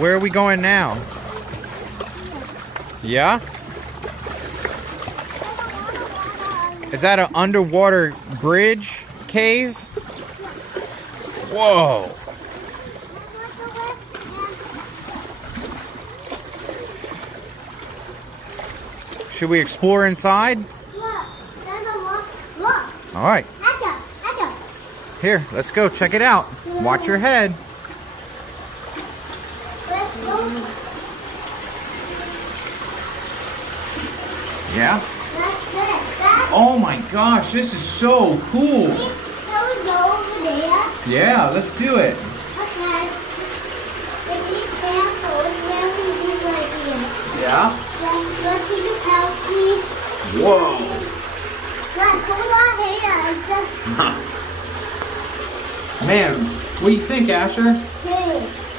Where are we going now? Yeah? Is that an underwater bridge cave? Whoa. Should we explore inside? Look, there's a look. All right. Echo. Here, let's go check it out. Watch your head. Let's go. Yeah? That's Oh my gosh, this is so cool. Can we go over there? Yeah, let's do it. Okay. If we stand so it's very good right here. Yeah? Let's keep it healthy. Whoa. Let's hold our hands. Man, what do you think, Asher? Okay.